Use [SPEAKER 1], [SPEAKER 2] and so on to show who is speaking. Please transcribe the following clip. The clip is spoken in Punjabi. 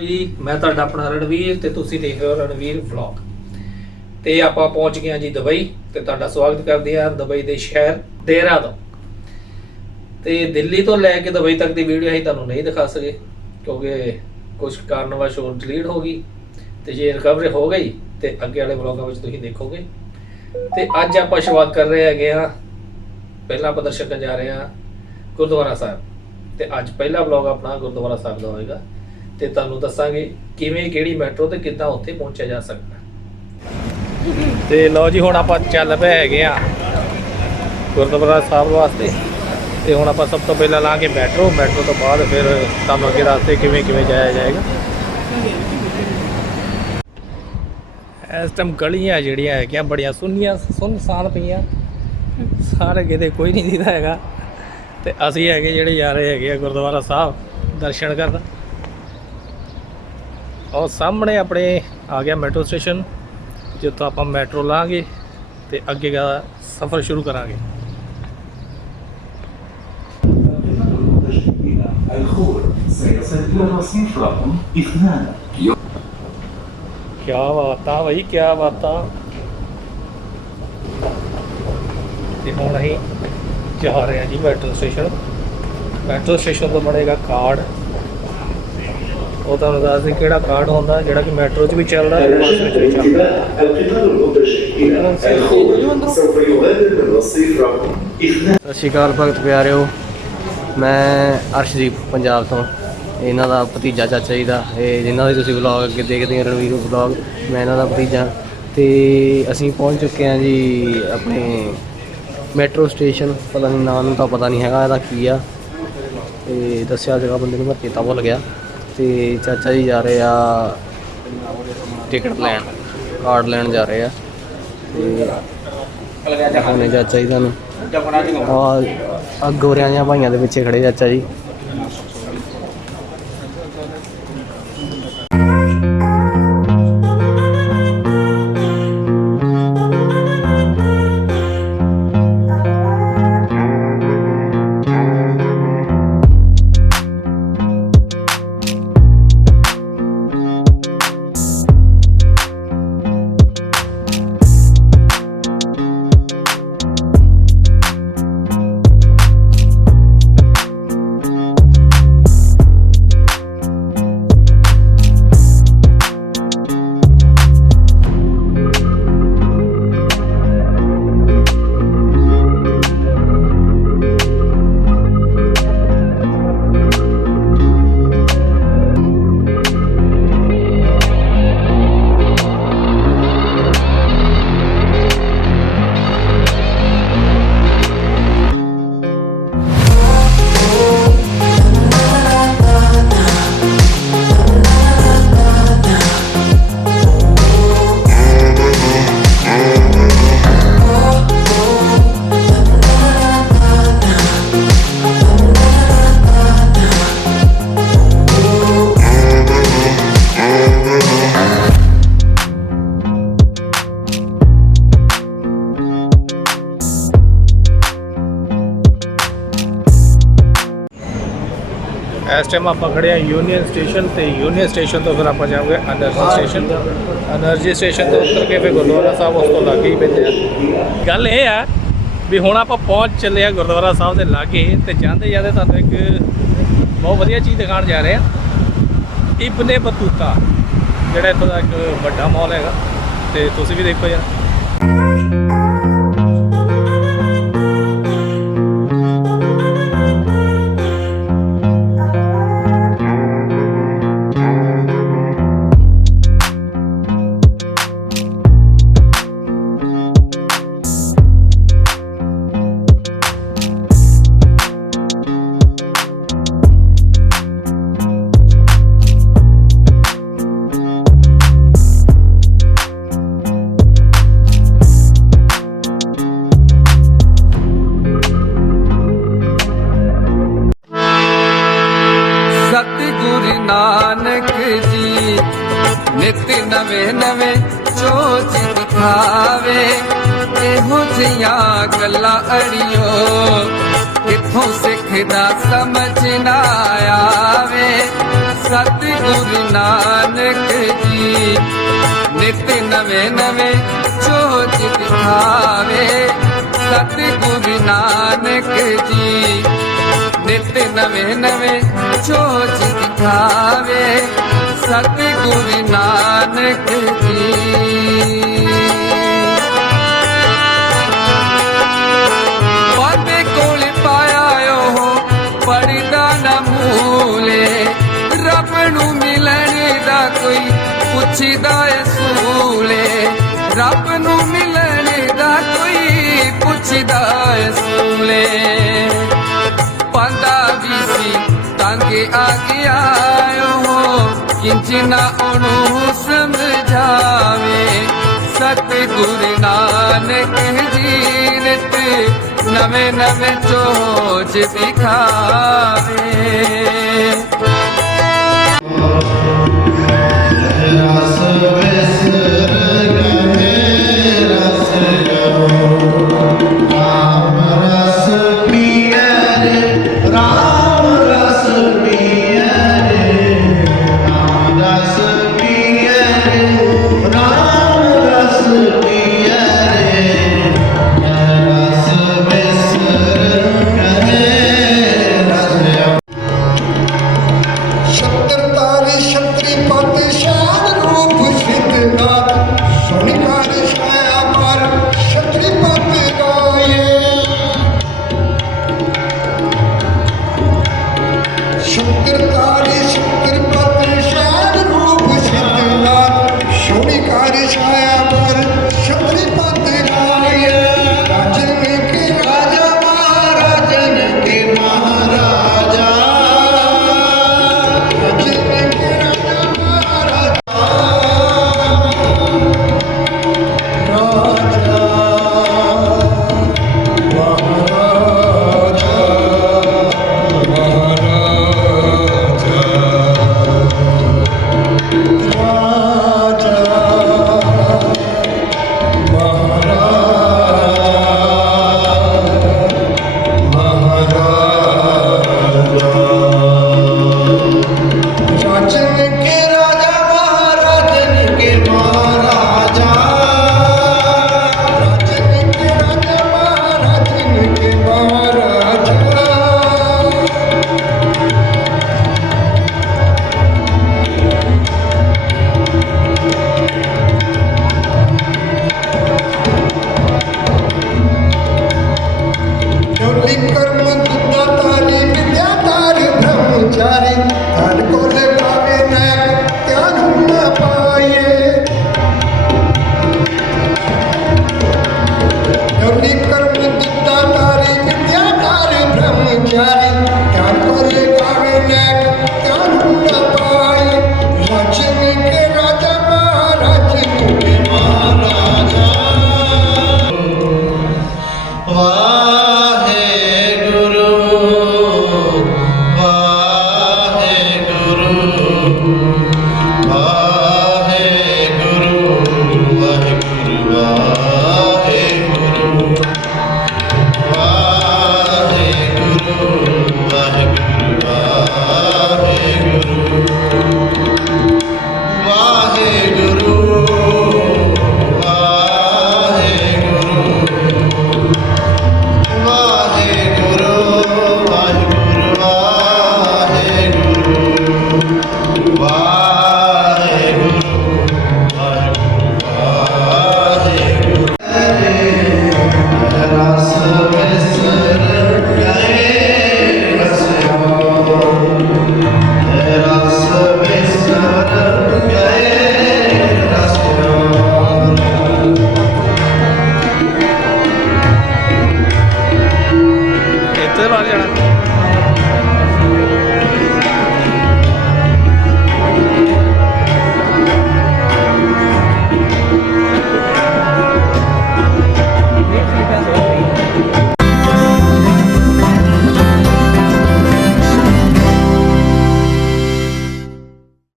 [SPEAKER 1] ਜੀ ਮੈਂ ਤੁਹਾਡਾ ਆਪਣਾ ਰਣਵੀਰ ਤੇ ਤੁਸੀਂ ਦੇਖ ਰਹੇ ਹੋ ਰਣਵੀਰ ਵਲੌਗ ਤੇ ਆਪਾਂ ਪਹੁੰਚ ਗਏ ਹਾਂ ਜੀ ਦੁਬਈ ਤੇ ਤੁਹਾਡਾ ਸਵਾਗਤ ਕਰਦੇ ਹਾਂ ਦੁਬਈ ਦੇ ਸ਼ਹਿਰ ਦੇਹਰਾਦੂਨ। ਤੇ ਦਿੱਲੀ ਤੋਂ ਲੈ ਕੇ ਦੁਬਈ ਤੱਕ ਦੀ ਵੀਡੀਓ ਅਸੀਂ ਤੁਹਾਨੂੰ ਨਹੀਂ ਦਿਖਾ ਸਕੇ, ਕਿਉਂਕਿ ਕੁਝ ਕਾਰਨਵਸ਼ ਹੋਰ ਡਿਲੀਟ ਹੋ ਗਈ। ਤੇ ਜੇ ਰਿਕਵਰੀ ਹੋ ਗਈ ਤੇ ਅੱਗੇ ਵਾਲੇ ਵਲੌਗਾਂ ਵਿੱਚ ਤੁਸੀਂ ਦੇਖੋਗੇ। ਤੇ ਅੱਜ ਆਪਾਂ ਸ਼ੁਰੂਆਤ ਕਰ ਰਹੇ ਹੈਗੇ ਆ ਪਹਿਲਾਂ ਆਪਾਂ ਦਰਸ਼ਕ ਕਰਨ ਜਾ ਰਹੇ ਹਾਂ ਗੁਰਦੁਆਰਾ ਸਾਹਿਬ। ਤੇ ਅੱਜ ਪਹਿਲਾ ਵਲੌਗ ਆਪਣਾ ਗੁਰਦੁਆਰਾ ਸਾਹਿਬ ਦਾ ਹੋਏਗਾ। ਤੇ ਤੁਹਾਨੂੰ ਦੱਸਾਂਗੇ ਕਿਵੇਂ ਕਿਹੜੀ ਮੈਟਰੋ ਤੇ ਕਿੱਦਾਂ ਉੱਥੇ ਪਹੁੰਚਿਆ ਜਾ ਸਕਦਾ। ਤੇ ਲਓ ਜੀ, ਹੁਣ ਆਪਾਂ ਚੱਲ ਪਏ ਹੈਗੇ ਆ ਗੁਰਦੁਆਰਾ ਸਾਹਿਬ ਵਾਸਤੇ। ਤੇ ਹੁਣ ਆਪਾਂ ਸਭ ਤੋਂ ਪਹਿਲਾਂ ਲਾਂਗੇ ਮੈਟਰੋ। ਮੈਟਰੋ ਤੋਂ ਬਾਅਦ ਫਿਰ ਤੁਹਾਨੂੰ ਅੱਗੇ ਰਸਤੇ ਕਿਵੇਂ ਕਿਵੇਂ ਜਾਇਆ ਜਾਏਗਾ। ਇਸ ਟਾਈਮ ਗਲੀਆਂ ਜਿਹੜੀਆਂ ਹੈਗੀਆਂ ਬੜੀਆਂ ਸੁੰਨੀਆਂ ਸੁੰਨਸਾਨ ਪਈਆਂ। ਸਾਰੇ ਕਿਤੇ ਕੋਈ ਨਹੀਂ ਦਿਖਦਾ ਹੈਗਾ। ਤੇ ਅਸੀਂ ਹੈਗੇ ਜਿਹੜੇ ਜਾ ਰਹੇ ਹੈਗੇ ਆ ਗੁਰਦੁਆਰਾ ਸਾਹਿਬ ਦਰਸ਼ਨ ਕਰਨ। ਔਰ ਸਾਹਮਣੇ ਆਪਣੇ ਆ ਗਿਆ ਮੈਟਰੋ ਸਟੇਸ਼ਨ, ਜਿੱਥੋਂ ਆਪਾਂ ਮੈਟਰੋ ਲਾਂਗੇ ਤੇ ਅੱਗੇ ਦਾ ਸਫ਼ਰ ਸ਼ੁਰੂ ਕਰਾਂਗੇ। ਕਿਆ ਬਾਤਾਂ ਭਾਈ ਕਿਆ ਬਾਤਾਂ। ਤੇ ਹੁਣ ਅਸੀਂ ਜਾ ਰਹੇ ਹਾਂ ਜੀ ਮੈਟਰੋ ਸਟੇਸ਼ਨ। ਮੈਟਰੋ ਸਟੇਸ਼ਨ ਤੋਂ ਬਣੇਗਾ ਕਾਰਡ। ਉਹ ਤੁਹਾਨੂੰ ਦੱਸ ਦੇ ਕਿਹੜਾ ਕਾਰਡ ਹੁੰਦਾ, ਜਿਹੜਾ ਕਿ ਮੈਟਰੋ 'ਚ ਵੀ ਚੱਲਦਾ। ਹੈ ਬੱਸ
[SPEAKER 2] ਸਤਿ ਸ਼੍ਰੀ ਅਕਾਲ ਭਗਤ ਪਿਆਰਿਓ, ਮੈਂ ਅਰਸ਼ਦੀਪ ਪੰਜਾਬ ਤੋਂ। ਇਹਨਾਂ ਦਾ ਭਤੀਜਾ ਚਾਚਾ ਜੀ ਦਾ ਇਹ ਜਿਨ੍ਹਾਂ ਦੇ ਤੁਸੀਂ ਵਲੌਗ ਅੱਗੇ ਦੇਖਦੇ ਹੋ, ਰਣਵੀਰ ਵਲੌਗ ਮੈਂ ਇਹਨਾਂ ਦਾ ਭਤੀਜਾ। ਤੇ ਅਸੀਂ ਪਹੁੰਚ ਚੁੱਕੇ ਹਾਂ ਜੀ ਆਪਣੇ ਮੈਟਰੋ ਸਟੇਸ਼ਨ, ਪਤਾ ਨਹੀਂ ਨਾਮ ਤਾਂ ਪਤਾ ਨਹੀਂ ਹੈਗਾ ਇਹਦਾ ਕੀ ਆ। ਤੇ ਦੱਸਿਆ ਜਗਾ ਬੰਦੇ ਨੂੰ ਮੈਂ ਚੇਤਾ ਭੁੱਲ ਗਿਆ। ਤੇ ਚਾਚਾ ਜੀ ਜਾ ਰਹੇ ਆ ਟਿਕਟ ਲੈਣ। ਕਾਰਡ ਲੈਣ ਜਾ ਰਹੇ ਆ। ਤੇ ਹੁਣੇ ਚਾਚਾ ਜੀ ਤੁਹਾਨੂੰ। ਆ ਆ ਗੋਰਿਆਂ ਦੀਆਂ ਭਾਈਆਂ ਦੇ ਪਿੱਛੇ ਖੜੇ ਚਾਚਾ ਜੀ।
[SPEAKER 1] ਇਸ ਟਾਈਮ ਆਪਾਂ ਖੜੇ ਆ ਯੂਨੀਅਨ ਸਟੇਸ਼ਨ ਤੇ। ਯੂਨੀਅਨ ਸਟੇਸ਼ਨ ਤੋਂ ਫਿਰ ਆਪਾਂ ਜਾਵਾਂਗੇ ਅਨਰਜੀ ਸਟੇਸ਼ਨ ਅਨਰਜੀ ਸਟੇਸ਼ਨ ਤੋਂ ਉੱਤਰ ਕੇ ਫਿਰ ਗੁਰਦੁਆਰਾ ਸਾਹਿਬ ਉਸ ਤੋਂ ਲਾਗੇ ਹੀ ਪੈਂਦੇ ਆ। ਗੱਲ ਇਹ ਆ ਵੀ ਹੁਣ ਆਪਾਂ ਪਹੁੰਚ ਚੱਲੇ ਆ ਗੁਰਦੁਆਰਾ ਸਾਹਿਬ ਦੇ ਲਾਗੇ ਤੇ ਜਾਂਦੇ ਜਾਂਦੇ ਤੁਹਾਨੂੰ ਇੱਕ ਬਹੁਤ ਵਧੀਆ ਚੀਜ਼ ਦਿਖਾਉਣ ਜਾ ਰਹੇ ਆ ਇਬਨੇ ਬਤੂਤਾ ਜਿਹੜਾ ਇੱਥੋਂ ਦਾ ਇੱਕ ਵੱਡਾ ਮਾਲ ਹੈਗਾ। ਤੇ ਤੁਸੀਂ ਵੀ ਦੇਖੋ ਯਾਰ।
[SPEAKER 3] ਨਿਤ ਨਵੇਂ ਇਹੋ ਜਿਹੀਆਂ ਗੱਲਾਂ ਅੜਿਓ। ਕਿੱਥੋਂ ਸਿੱਖਦਾ ਸਮਝ ਨਾ ਆਵੇ? ਸਤਿਗੁਰੂ ਨਾਨਕ ਜੀ, ਨਿਤ ਨਵੇਂ ਨਵੇਂ ਚੋਜ ਦਿਖਾਵੇ। ਸਤਿਗੁਰੂ ਨਾਨਕ ਜੀ, ਨਿਤ ਨਵੇਂ ਨਵੇਂ ਚੋਜ ਦਿਖਾਵੇ। ਸਤਿਗੁਰੂ ਨਾਨਕ ਜੀ। ਨੂੰ ਮਿਲਣ ਦਾ ਕੋਈ ਪੁੱਛਦਾ ਏ ਸੂਲੇ ਰੱਬ ਨੂੰ ਮਿਲਣ ਦਾ ਕੋਈ ਪੁੱਛਦਾ ਏ ਸੂਲੇ ਪਾਂਦਾ ਵੀ ਸੀ, ਤੰਗ ਆ ਗਿਆ ਉਹ। ਕਿੰਜ ਨਾ ਉਹਨੂੰ ਸਮਝਾਵੇ। ਸਤਿਗੁਰ ਨਾਨਕ ਜੀ ਨਿਤ ਨਵੇਂ ਨਵੇਂ ਚੋਜ ਦਿਖਾਵੇ। Nasıl esir, nasıl शुक्र तारी